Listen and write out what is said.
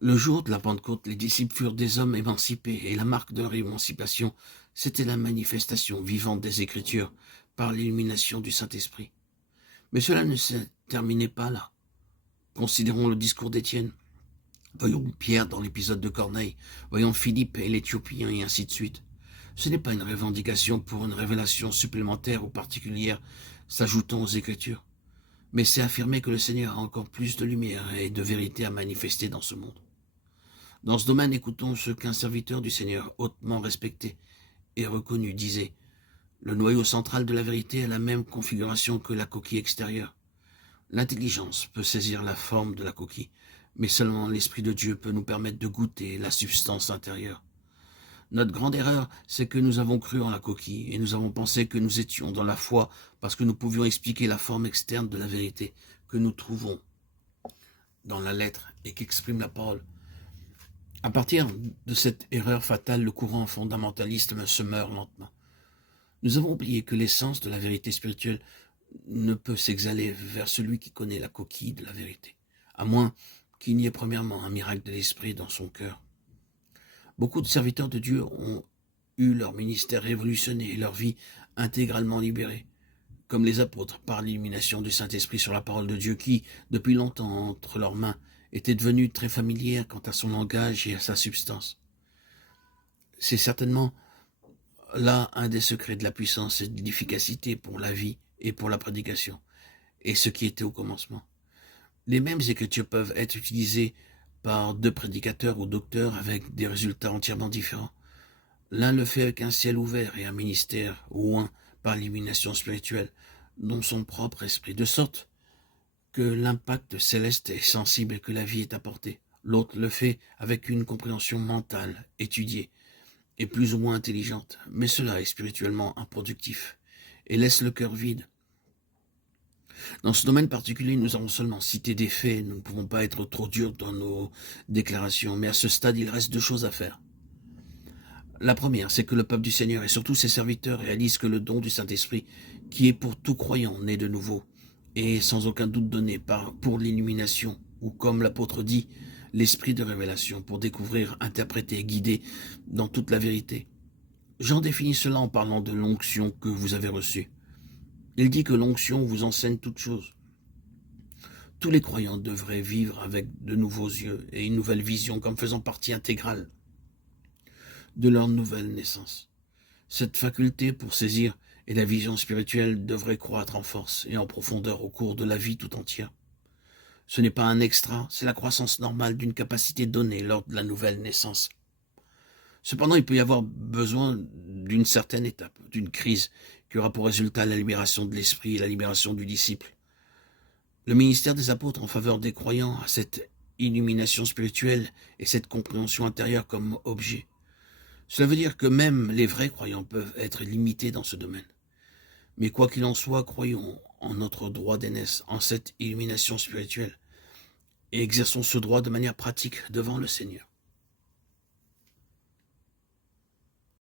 Le jour de la Pentecôte, les disciples furent des hommes émancipés, et la marque de leur émancipation, c'était la manifestation vivante des Écritures par l'illumination du Saint-Esprit. Mais cela ne se terminait pas là. Considérons le discours d'Étienne. Voyons Pierre dans l'épisode de Corneille, voyons Philippe et l'Éthiopien et ainsi de suite. Ce n'est pas une revendication pour une révélation supplémentaire ou particulière s'ajoutant aux Écritures, mais c'est affirmer que le Seigneur a encore plus de lumière et de vérité à manifester dans ce monde. Dans ce domaine, écoutons ce qu'un serviteur du Seigneur, hautement respecté et reconnu, disait. Le noyau central de la vérité a la même configuration que la coquille extérieure. L'intelligence peut saisir la forme de la coquille, mais seulement l'Esprit de Dieu peut nous permettre de goûter la substance intérieure. Notre grande erreur, c'est que nous avons cru en la coquille et nous avons pensé que nous étions dans la foi parce que nous pouvions expliquer la forme externe de la vérité que nous trouvons dans la lettre et qu'exprime la parole. À partir de cette erreur fatale, le courant fondamentaliste se meurt lentement. Nous avons oublié que l'essence de la vérité spirituelle ne peut s'exhaler vers celui qui connaît la coquille de la vérité, à moins qu'il n'y ait premièrement un miracle de l'esprit dans son cœur. Beaucoup de serviteurs de Dieu ont eu leur ministère révolutionné et leur vie intégralement libérée, comme les apôtres par l'illumination du Saint-Esprit sur la parole de Dieu qui, depuis longtemps entre leurs mains, était devenue très familière quant à son langage et à sa substance. C'est certainement là un des secrets de la puissance et de l'efficacité pour la vie et pour la prédication, et ce qui était au commencement. Les mêmes écritures peuvent être utilisées par deux prédicateurs ou docteurs avec des résultats entièrement différents. L'un le fait avec un ciel ouvert et un ministère oint par l'illumination spirituelle, dont son propre esprit, de sorte que l'impact céleste est sensible et que la vie est apportée. L'autre le fait avec une compréhension mentale, étudiée, et plus ou moins intelligente, mais cela est spirituellement improductif, et laisse le cœur vide. Dans ce domaine particulier, nous avons seulement cité des faits, nous ne pouvons pas être trop durs dans nos déclarations, mais à ce stade, il reste deux choses à faire. La première, c'est que le peuple du Seigneur et surtout ses serviteurs réalisent que le don du Saint-Esprit, qui est pour tout croyant né de nouveau, est sans aucun doute donné pour l'illumination, ou comme l'apôtre dit, l'esprit de révélation, pour découvrir, interpréter et guider dans toute la vérité. Jean définit cela en parlant de l'onction que vous avez reçue. Il dit que l'onction vous enseigne toutes choses. Tous les croyants devraient vivre avec de nouveaux yeux et une nouvelle vision comme faisant partie intégrale de leur nouvelle naissance. Cette faculté pour saisir et la vision spirituelle devrait croître en force et en profondeur au cours de la vie tout entière. Ce n'est pas un extra, c'est la croissance normale d'une capacité donnée lors de la nouvelle naissance. Cependant, il peut y avoir besoin d'une certaine étape, d'une crise, qui aura pour résultat la libération de l'esprit et la libération du disciple. Le ministère des apôtres en faveur des croyants a cette illumination spirituelle et cette compréhension intérieure comme objet. Cela veut dire que même les vrais croyants peuvent être limités dans ce domaine. Mais quoi qu'il en soit, croyons en notre droit d'aînesse, en cette illumination spirituelle, et exerçons ce droit de manière pratique devant le Seigneur.